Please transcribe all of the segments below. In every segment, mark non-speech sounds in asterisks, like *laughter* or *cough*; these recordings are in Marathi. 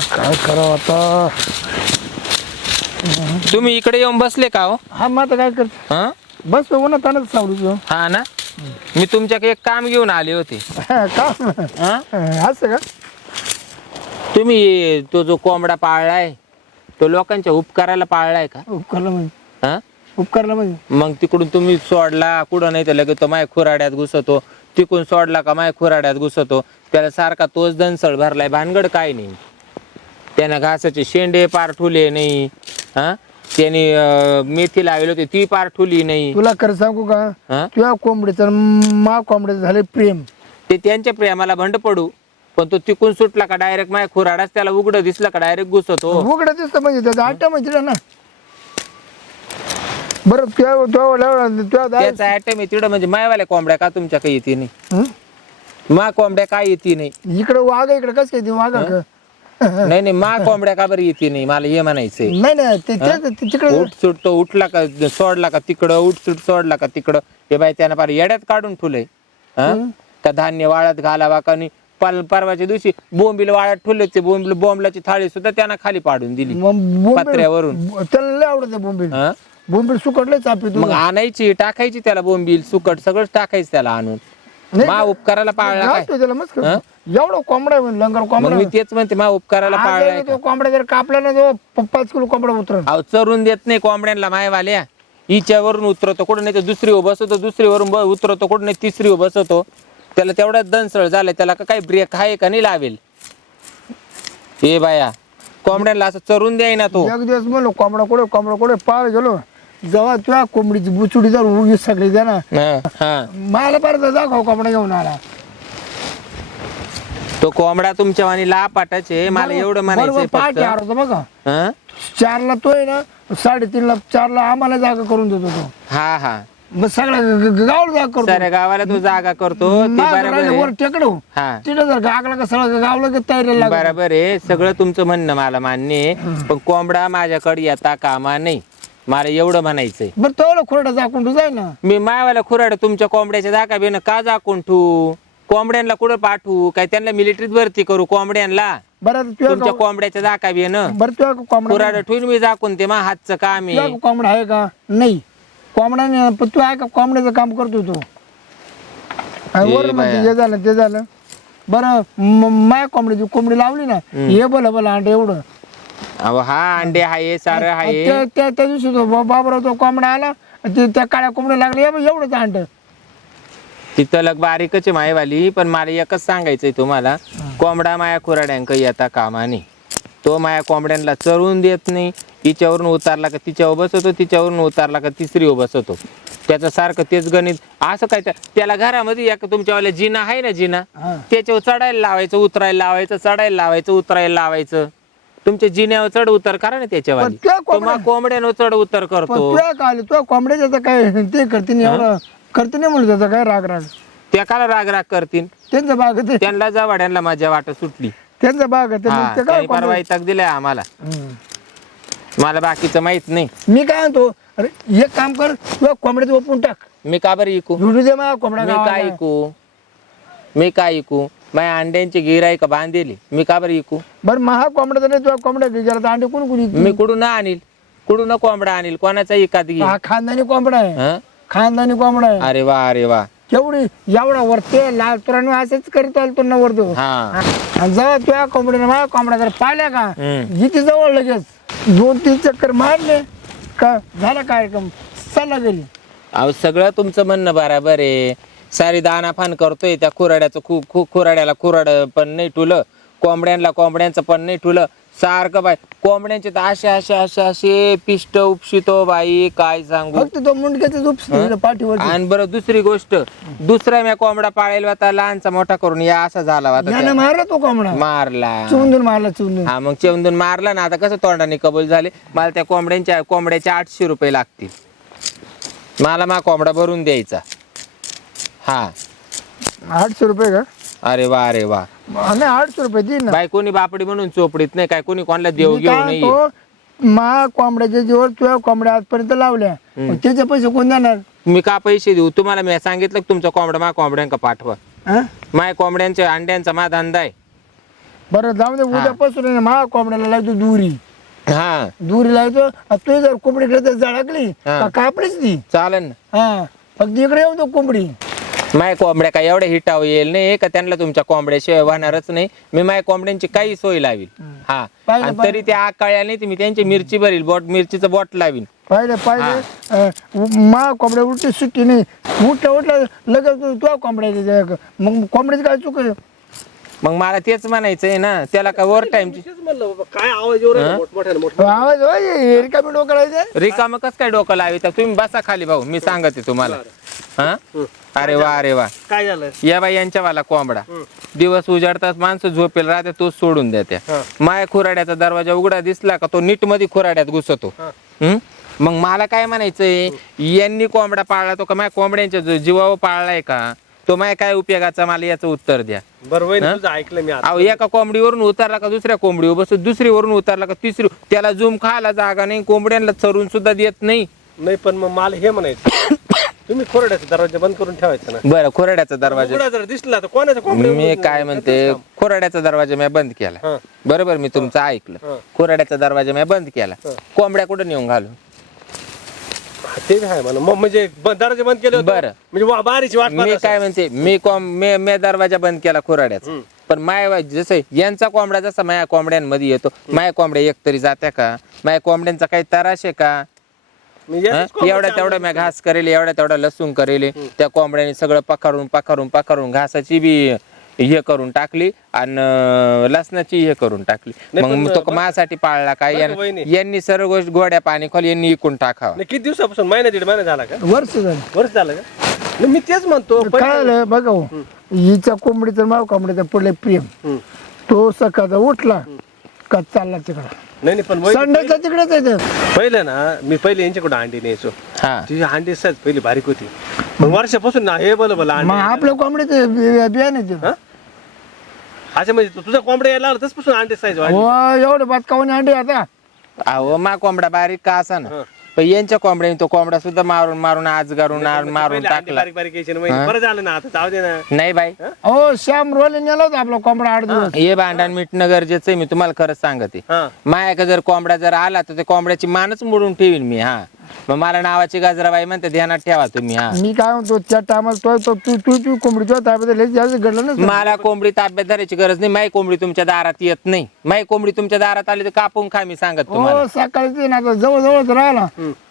काय करावं आता? तुम्ही इकडे येऊन बसले का हो? हा मग आता काय करत? हा? बस तानच सावडू हा ना? मी तुमच्याकडे एक काम घेऊन आले होते. का? हा? असं का? तुम्ही तो जो कोंबडा पाळलाय तो लोकांच्या उपकाराला पाळलाय का? उपकारला म्हणजे? हा? उपकारला म्हणजे? मग तिकडून तुम्ही सोडला कुठं नाही तर लगेच तो माय खुराड्यात घुसतो. तिकडून सोडला का माय खुराड्यात घुसतो. त्याला सारखा तोच दनसळ भरलाय भानगड काय नाही. त्यानं घासाचे शेंडे पार ठुले नाही हा? त्याने अं, मेथी लावली होती ती पार ठुली नाही. तुला खरं सांगू का? तुझ्या कोंबडीचं मा कोंबडीचं झाले प्रेम. ते त्यांच्या प्रेमाला भंड पडू पण तो तिकून सुटला का डायरेक्ट माय खुराडाच त्याला उघड दिसला का डायरेक्ट घुसतो? उघडं दिसतं म्हणजे त्याचा आट्या म्हणजे ना. बरं तुझ्या तुझ्या तुझ्या दारी- त्याचा आहे तिकडं म्हणजे मायवाल्या कोंबड्या का तुमच्या काही येते नाही? हं? मा कोंबड्या काय येते नाही? इकडं वाघ इकडे कसं काय ते वाघ? नाही नाही मा कोंबड्या का बरं येते नाही? मला हे म्हणायचंय. नाही नाही ते ते- ते तिकडे उठ सुट तो उठला का सोडला का तिकडं उठ सुट सोडला का तिकडं? हे बाई त्यानं पार येड्यात काढून ठुलय. का धान्य वाळत घालावा का नाही? पल परवाच्या दिवशी बोंबील वाळत ठुले ते बोंबील बोंबलाची थाळी सुद्धा त्यानं खाली पाडून दिली. मग बोंबील- पत्र्यावरून. त्याला लय आवडते बोंबील. हा? बोंबील सुकडले चापी तू मग आणायची टाकायची त्याला बोंबील सुकट सगळंच टाकायचं त्याला आणून. नाही, मा उपकाराला पाळला काय? मस्त. हा? एवढा कोंबडा आहे म्हणे, लंगर मग कोंबडा मी तेच म्हणते मा उपकाराला आज पाळलाय तो कोंबडा जर कापला ना तो प- पाच किलो कोंबडा उतरल अहो चरून देत नाही कोंबड्यांना मायवाल्या. हिच्यावरून उतरवतो कुठं नाही तर दुसरी बसवतो दुसरीवरून ब- उतरवतो कुठं नाही तिसरी बसवतो त्याला तेवढ्याच दनसळ झालं त्याला का काही ब्रेक आहे का नाही लावेल? हे बाया कोंबड्यांना असं चरून द्याय ना तो. एक दिवस म्हणलो कोंबडा कुठे कोंबडा कुठे पाळ गेलो. जेव्हा तुझ्या कोंबडीची बुचुडी जर उगी सगळी द्या ना हा, हा. मला परत दाखव कोंबडा घेऊन आला. तो कोंबडा तुमच्या वाणी लापाटाचे मला एवढं म्हणायचंय बरोबर फक्त. पहाटे आला होता बघा. हा? चारला तो आहे ना साडेतीनला चारला आम्हाला जागा करून देतो तो. हा हा. मग सगळ्या ग- ग- गावाला जागा करतो. साऱ्या गावाला तो जागा करतो ते मागं बरोबर राहिलं आहे. वर टेकडो. हा. तिथं जर गागला का सगळं गावला की तयारी लागत बरोबर आहे सगळं तुमचं म्हणणं मला मान्य आहे. पण कोंबडा माझ्याकडे येता कामा नाही. मला एवढं म्हणायचंय. बरं तो खोरडा जाकून तू जाय ना. मी मायवाला खुराड तुमच्या कोंबड्याच्या जागा बेन का जाकून ठू कोंबड्यांना कुठं पाठवू? काय त्यांना मिलिटरीत भरती करू कोंबड्यांना बरं आता तुझ्या तुमच्या कोंबड्याच्या जागा बेन? बरं तुझ्या कोंबडा खुराड ठेवून मी जाकून ते मा हातचं काम तुझ्या आहे कोंबडा आहे का? नाही. कोंबडा नाही पण तू आहे का? कोंबड्याचं काम करतो तू. आणि ए वर म्हणते बाया. हे झालं ते झालं. बरं म- माय कोंबडीची कोंबडी लावली ना हे बोला बोला अंडे एवढं. अहो हा अंडे आहे सारं आहे त्या त्या त्या दिवशी तो बा- बाबराव तो कोंबडा आला ते त्या काळ्या कोंबड्या लागले एवढंच अंड. तिथं लग बारीकच आहे मायवाली पण मला एकच सांगायचंय तुम्हाला. कोंबडा माया खुराड्यांक येता कामा नाही तो माया कोंबड्यांना चरून देत नाही. तिच्यावरून उतारला का तिच्यावर बसवतो तिच्यावरून उतारला का तिसरी बसवतो त्याचं सारखं तेच गणित. असं काय त्या- त्याला घरामध्ये एक तुमच्यावाल्या जिना आहे ना जिना? हा. त्याच्यावर चढायला लावायचं उतरायला लावायचं चढायला लावायचं उतरायला लावायचं. तुमच्या जिन्यावर चढ उतर करा ना त्याच्यावर पण त्या कोंबड्या- कोंबड्यानं चढ उतर पण करतो. तुझ्या का आली तुझ्या कोंबड्याचं काय ते करते नाही एवढं करते नाही म्हणलं त्याचा काय राग राग. त्या काला राग राग करतील त्यांचा बाग ते त्यांना जवाड्यांना माझ्या वाट सुटली. त्यांचा बाग आहे ते हा मग ते काय त्यांनी परवा कोंबड्या- इतक दिलाय आम्हाला. हम्म. मला बाकीचं माहीत नाही. मी काय म्हणतो अरे एक काम कर कोंबड्याचं ओपून टाक. मी का बरं ऐकू? झुडू दे कोंबड्या मी काय गावाला. ऐकू? मी काय ऐकू? माझ्या अंड्यांची गिराईक बांधेली? मी का बरं ऐकू बरं महा कोंबड्या नाही तुझ्या कोंबड्या तर अंडे कोण कोणी मी कुठून आणील? कुठून कोंबडा आणील? कोणाचा एकात घे. हा खानदानी कोंबडा आहे. हं? खानदानी कोंबडा आहे. अरे वा अरे वा. केवढी एवढा वरते लाल तुराने असंच करीत आलतो ना वरतो हा. आणि जेव्हा तुझ्या कोंबडीने माझ्या कोंबड्या जर पाहिल्या का? हम्म. इथे जवळ लगेच. दोन तीन चक्कर मारले का? झाला कार्यक्रम. चालला गेली. अहो सगळं तुमचं म्हणणं बराबर आहे. सारी दानाफान करतोय त्या खुराड्याचं खु खु खुराड्याला खुराड पण नाही ठुलं कोंबड्यांना कोंबड्यांचं पण नाही ठुलं. सारखं बाय कोंबड्यांचे तर असे असे असे असे पिष्ट उपशितो बाई काय सांगू? फक्त तो मुंडक्याचं पाठीवर आणि बरं दुसरी गोष्ट दुसरा म्या कोंबडा पाळेल होता लहानचा मोठा करून या असा झाला होता त्या. मारला तो कोंबडा? मारला. चुंदून मारला चुंदून. हा मग चेवंदून मारला ना आता कसं तोंडाने कबूल झाले? मला त्या कोंबड्यांच्या कोंबड्याचे आठशे रुपये लागतील. मला मा कोंबडा भरून द्यायचा. हा. आठशे रुपये का? अरे वा अरे वा. नाही आठशे रुपये दे ना. बाय कोणी बापडी म्हणून चोपडीत नाही काय कोणी कोणाला देव मी घेऊ काय नाही. म्हणतो, मा कोंबड्याच्या जीवर तुझ्या कोंबड्या आजपर्यंत लावल्या. मग त्याचे पैसे कोण देणार? मी का पैसे देऊ? तुम्हाला मी सांगितलं की तुमचा कोंबडा मा कोंबड्यांका पाठवा? हा? माय कोंबड्यांच्या अंड्यांचा मा धंदा आहे. बरं जाऊ दे उद्यापासून मा कोंबड्याला लावतो दुरी. हा. दुरी लावतो आणि तू जर कोंबडीकडे जर जळकली हा. का कापलीच ती? चालेल ना. हा. फक्त इकडे येऊ दो कोंबडी. माय कोंबड्या काय एवढ्या हिटाव येईल नाही का त्यांना तुमच्या कोंबड्याशिवाय वाहणारच नाही. मी माय कोंबड्यांची काही सोय लावील हा. पाहिलं, आणि तरी ते आकाळ्या नाही मी त्यांची मिरची भरील बोट मिरचीचं बोट लावीन. पाहिलं पाहिलं. मा कोंबड्या उलटी सुट्टी नाही. उठल्या उठल्या लगेच तू तुझ्या कोंबड्या मग कोंबड्याची काय चुक आहे? मग मला तेच म्हणायचंय ना त्याला काय ओव्हर टाइमची तेच म्हणलं बाबा, काय आवाज येऊ राहिला मोठमोठ्याने मोठं आवाज होय रिकामी डोकं लावायचं रिकाम कस काय डोकं लावी? तर तुम्ही बसा खाली भाऊ मी सांगते तुम्हाला. हा? अरे वा अरे वा. काय झालं? या बाई यांच्या वाला कोंबडा दिवस उजाडतात माणसं झोपेल राहते तोच सोडून द्या त्या हा. माया खुराड्याचा दरवाजा उघडा दिसला का तो नीटमध्ये खुराड्यात घुसतो. हा. हम्म? मग मला काय म्हणायचंय? यांनी कोंबडा पाळला तो का? माझ्या कोंबड्यांच्या जीवावर पाळलाय का? तो माझ्या काय उपयोगाचा? मला याचं उत्तर द्या. बरं वय तुझं ऐकलं मी अहो एका कोंबडीवरून उतरला का दुसऱ्या कोंबडीवर बसतो? दुसरीवरून उतरला का तिसरी त्याला झूम खायला जागा नाही कोंबड्यांना चरून सुद्धा देत नाही. नाही पण मग मला हे म्हणायचं. *coughs* तुम्ही खोरड्याचा दरवाजा बंद करून ठेवायचा ना. बरं खुराड्याचा दरवाजा. उघडा जर दिसला तर कोणाचा कोंबड्या मी काय म्हणते कोराड्याचा दरवाजा मी बंद केला. हा. बरोबर मी तुमचं ऐकलं. कोराड्याचा दरवाजा मी बंद केला. कोंबड्या कुठं नेऊन घालू? ते बी आहे म्हणा. मग म्हणजे ब- दरवाजा बंद केले होते? बरं. म्हणजे वा- बारीची वाट मी पाहत. काय म्हणते मी कोंब मी मी दरवाजा बंद केला कोराड्याचा. पण माय जसं यांचा कोंबडा जसा माया कोंबड्यांमध्ये येतो माया कोंबड्या एक तरी जात्या का? माया कोंबड्यांचा काही तराश आहे का मी हं? याचीच कोंबड्या एवढ्या तेवढं मी घास करेल एवढ्या तेवढा लसूण करेल. त्या कोंबड्याने सगळं पकारून पकारून पकारून घासाची बी हे करून टाकली आणि लसणाची हे करून टाकली. मग तो माझ्यासाठी पाळला काय? यान- सर्व गोष्ट गोड्या पाणी खोल यांनी इकून टाकावा. किती दिवसापासून? महिना दीड महिना झाला का? वर्ष झालं. वर्ष झालं का? मी तेच म्हणतो काय बघा हो, हिच्या कोंबडीचं माव कोंबडीचं पडले प्रेम. तो सकाळचा उठला का चालला तिकडं? नाही नाही पण वय- संडेचा तिकडेच आहे ते. पहिलं ना मी पहिले यांच्याकडे अंडी न्यायचो. हा. ती अंडी सहज पहिली बारीक होती. मग वर्षापासून ना हे बोल बोला मग आपल्या कोंबडीचे बि- बियाणे ते. हा? अच्छा म्हणजे तू- तुझा कोंबड्या यायला लागला तसपासून अंडी साईज वाढली. हो एवढे भात कावून अंडे आता. अहो मा कोंबडा बारीक का असा ना. हं. पण यांच्या कोंबड्याने तो कोंबडा सुद्धा मारून मारून आज गारून मारून पहिले अंडी टाकला. बारीक बारीक यायची ना, बरं झालं ना आता जाऊ दे ना. नाही बाई. हो? श्याम रोले नेला होता आपला कोंबडा आठ दिवस. हे भांडण मिटणं गरजेचं आहे मी तुम्हाला खरंच सांगते. हा. मायाकडे जर कोंबडा जर आला तर ते कोंबड्याची मानच मोडून ठेवीन मी हा. मग मला नावाची गाजराबाई म्हणते ध्यानात ठेवा तुम्ही हा. मी काय म्हणतो त्या टायमाला तो तो तू तू तू कोंबडी तुझ्या ताब्यात लय जास्त घडलं ना मला कोंबडी ताब्यात धरायची गरज नाही माई कोंबडी तुमच्या दारात येत नाही. माई कोंबडी तुमच्या दारात आली तर कापून खा मी सांगत तुम्हाला. हो सकाळी ते ना जवळ जवळच राहिला.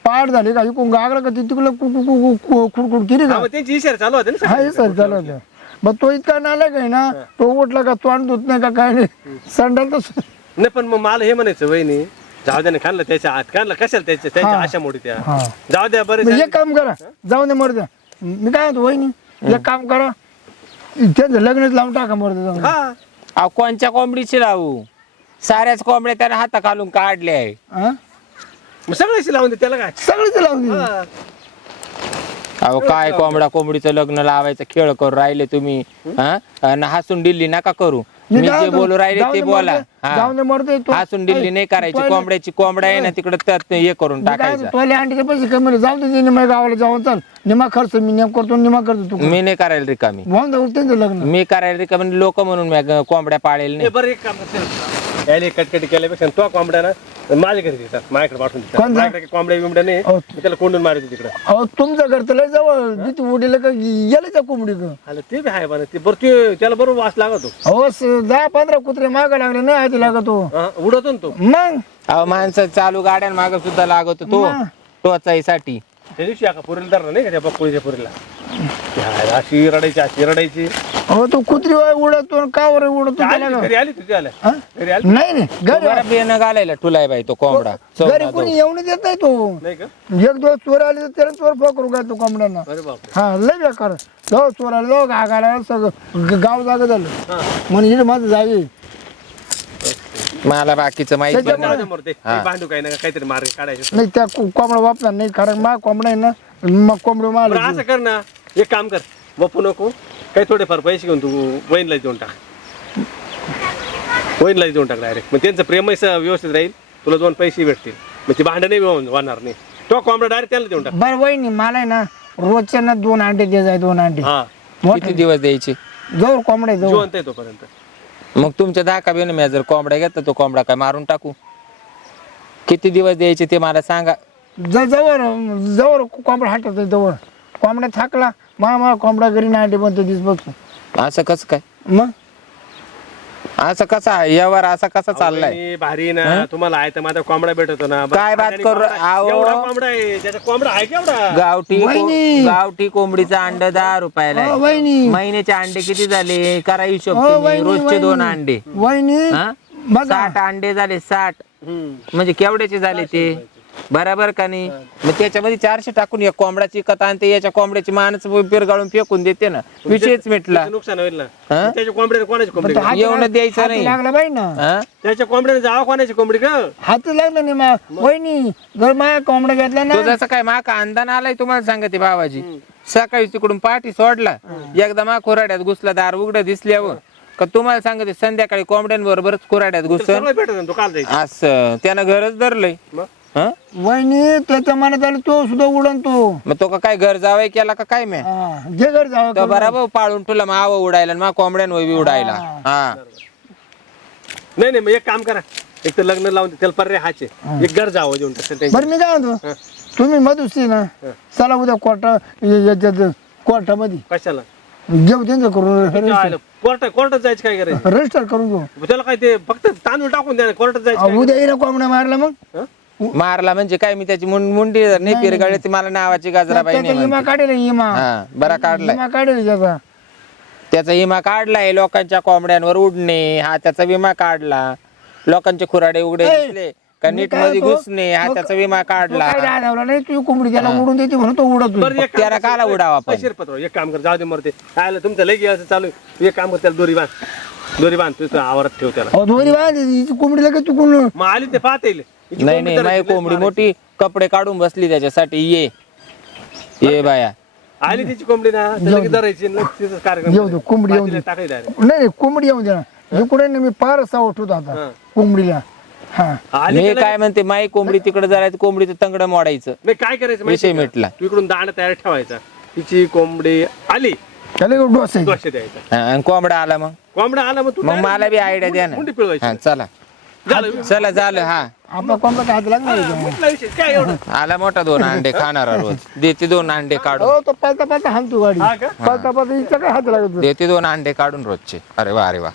पाठ झाली का इकडून गागला का ती तिकडे खुडखुड केली हा, का मग त्यांची इशारा चालू होते ना हा हे सर चालू होतं. मग तो इतका नालायक आहे ना तो उठला का तोंड धुत नाही का काय नाही. संडाल तर नाही पण मग मला हे म्हणायचं वहिनी जाऊ द्या ना खाल्लं त्याच्या आत खाल्लं कशाला त्याच्या त्याच्या हा. आशा मोठी त्या हा. जाऊ द्या बरं मग एक काम करा. जाऊ दे मरू द्या मी काय म्हणतो वहिनी एक काम करा. त्यांचं लग्नच लावून टाका मरू द्या जाऊन. हा. अहो कोणच्या कोंबडीची लावू? साऱ्याच कोंबड्या त्याने हाता घालून काढल्या आहे हा? मग सगळ्याशी लावून दे त्याला काय? सगळीच लावून दे. हा. अहो काय कोंबडा कोंबडीचं लग्न लावायचं खेळ करू राहिले तुम्ही. हा? आणि हसून दिल्ली नका करू. मी मी बोलू राहिले जाऊ ते दे बोला. मरू दे, जाऊ दे मरू दे. तो- हसून दिल्ली नाही करायची. कोंबड्याची कोंबडा आहे ना तिकडे त्यात हे करून मी काय टाकायचं. तुला अंडीचे पैसे कमी. जाऊ दे निमा गावाला जाऊन चाल. निमा खर्च मी नेम करतो निमा करतो तू मी नाही करायला रिकामी. म्हणून जाऊ त्यांचं लग्न. मी करायला रिकामी लोक म्हणून ग- कोंबड्या पाळेल नाही. बरं एक काम कटकटी केल्यापेक्षा तो कोंबड्या ना माझ्या घरी देतात माझ्याकडे पाठवून देतात. कोणता? माझ्याकडे कोंबड्या बिंबड्या नाही. हो. मी त्याला कोंडून मारतो तिकडे. अहो तुमचं घर तर लय जवळ उडीला का गेले त्या कोंबडी ग आलं ते बी आहे ते बरं ते त्याला बरोबर वास लागतो. अहो स- दहा पंधरा कुत्रे माग लागले नाही आधी लागतो हा, उडवतो ना तो. मग? अहो माणसं चालू गाड्यां माग सुद्धा लागतो तो मग. टोचाईसाठी. त्या दिवशी एका पुरीला धरला नाही का त्या बकुळीच्या पुरीला? अशी रडायची अशी रडायची. अहो तो कुत्री वाय उडतो आणि का वर उडतो आली ती? घरी आली हा? घरी आली. नाही नाही. घरी बियाणं घालायला ठुलाय बाई तो कोंबडा. घरी चौदा कोणी. येऊन देत नाही तो. नाही का? एक दिवस चोर आले तर त्याला चोर पकडू का तो कोंबड्यांना अरे बापरे. हा लय बेकार. जाऊ चोर आले जाऊ गागाला सगळं ग- गाव जागा झालं. हा. म्हणून इथे माझं जागे मला बाकीचं माहीत नाही. जाऊ दे मरते हा. भांडू काही ना काहीतरी मार्ग काढायचं नाही त्या को- कोंबडा वापरणार नाही कारण मा कोंबडा आहे ना मग कोंबडी बरं माल असं कर ना. एक काम कर. वपू नको. काही थोडेफार पैसे घेऊन तू वहिनीला देऊन टाक. वहिनीला देऊन टाक डायरेक्ट मग त्यांचं प्रेमही स- व्यवस्थित राहील. तुला दोन पैसे भेटतील. मग ती भांडण नाही होऊन- होणार नाही. तो कोंबडा डायरेक्ट त्याला देऊन टाक. बरं वहिनी मला आहे ना रोजच्या ना दोन अंडे दे जाय दोन अंडे. हा. किती दिवस द्यायचे? जवळ कोंबडे जवळ जिवंत आहे तोपर्यंत. मग तुमच्या दहा बेन मी जर कोंबड्या घेतला तो कोंबडा काय मारून टाकू? किती दिवस द्यायचे ते मला सांगा. जवळ जवळ कोंबडा हाटत जवळ. कोंबड्या थाकला मा मा कोंबडा घरी नाही आणते पण ते दिस बघतो असं कसं काय? मग? असं कसा यावर असा कसा चाललाय? भारी ना तुम्हाला आहे तर माझा कोंबडा भेटतो ना. काय बात करू- कोंबडा- आहो. एवढा कोंबडा आहे त्याचा कोंबडा आहे केवढा? गावठी को- वहिनी. गावठी कोंबडीचा अंड दहा रुपयाला आहे. वहिनी महिन्याचे अंडे किती झाले? करा हिशोब अ, तुम्ही वहिनी, रोजचे दोन वहिनी. अंडे. वहिनी हा? बघा. साठ अंडे झाले साठ. म्हणजे केवढ्याचे झाले ते? बराबर का नाही? मग त्याच्यामध्ये चारशे टाकून एक कोंबडाची कथा आणते याच्या कोंबड्याची मानच पिरगाळून फेकून देते ना. विषयच मिटला. नुकसान होईल ना? हा? त्याच्या कोंबड्या कोणाची कोंबडी पण तो हाती एवढं लाग- द्यायचं हाती नाही. लागला पाहिजे ना. हा? त्याच्या कोंबड्याने जावा कोणाची कोंबडी का हाती लागलं नाही मा वहिनी जर माझ्या कोंबडा घेतला तो ना जसं काय माका अंदान आलाय तुम्हाला सांगते बाबाजी सकाळी तिकडून पाठी सोडला. एकदा मा कोराड्यात घुसला दार उघड दिसल्यावर का तुम्हाला सांगते संध्याकाळी कोंबड्यांबरोबरच कोराड्यात घुसन. सगळं भेटत ना, तो काल जायचं. असं त्यानं घरच धरलंय. मग? हं? वहिनी त्याच्या मनात आलं तो सुद्धा उडन तो. मग तो का काय घर जावाय केला का काय म्या हा, जे घर जावं तो बराबर पाळून तुला माव उडायला आणि मा कोंबड्यांवर बी उडायला. हा. नाही नाही मग एक काम करा. एक तर लग्न लावून दे, त्याला पर्याय हाचे एक घर जावं देऊन. बरं मी काय म्हणतो? तुम्ही मधुसी ना चला उद्या कोर्टा याच्यात कोर्टामध्ये. कशाला? घेऊ त्यांचं करून कोर्टात कोर्टात जायचं काय करायचं रजिस्टर करून घेऊ. त्याला काय ते फक्त तांदूळ टाकून द्या कोर्टात जायचं अहो, काय? उद्या येईना कोंबडा मारला मग? हं? मारला म्हणजे काय मी त्याची मुं- मुंडी नाही पिरगाळी ती मला नावाची गाजराबाई त्याचा नाही इमा म्हणते. काढेल हा बरा काढलाय. इमा काढेल त्याचा. त्याचा विमा काढलाय लोकांच्या कोंबड्यांवर उडणे हा त्याचा विमा काढला. लोकांचे खुराडे उघडे ए, दिसले का मी नीट काय मध्ये घुसणे हा तो- त्याचा विमा तो काढला. काय नाही? तू कोंबडी त्याला उडून देते म्हणून तो उडत बरं एक काम त्याला कर, काला उडावा पत्र एक काम कर जाऊ दे मरते. काय तुमचं लई असं चालू आहे. तू एक काम कर त्याला दोरी बांध. दोरी बांध तुझं आवारात ठेव त्याला. अहो दोन्ही बाय कोंबडीला का चुकून मग आली ते पाहता येईल. हिची नाही कोंबडी नाही माझी धरायची, कोंबडी मोठी कपडे काढून बसली त्याच्यासाठी ये. ये बाया. आली तिची कोंबडी ना धरायची आणि लगेच तिचा कार्यक्रम येऊ दे, कोंबडी येऊ दे. पातेल्यात टाकायची direct. नाही नाही, कोंबडी येऊन दे ना. इकडे ना मी फार सावट होतो आता हा. कोंबडीला. हा. आली मी काय म्हणते माई कोंबडी तिकडे जायचं कोंबडीचं तंगड मोडायचं. नाही काय करायचं माहिती विषय? मिटला. तू इकडून दांड तयार ठेवायचा. तिची कोंबडी आली. त्याला एक डोस. आहे दोषे द्यायचा. हा, आणि कोंबडा आला मग. कोंबडा आला मग तू मग direct मला बी आयडिया द्या मुंडी ना पिळवायची. हा चला. झालं. चला झालं हा. आपला कोंबडा हात लागणार आहे का? कुठला विषय? काय एवढं? आला मोठा दोन अंडे खाणारा रोज. देते दोन अंडे काढून. हो तो पालता हाणतो गाडी. हा का? काय हात लागत देते दोन अंडे काढून रोजचे. अरे वा अरे वा.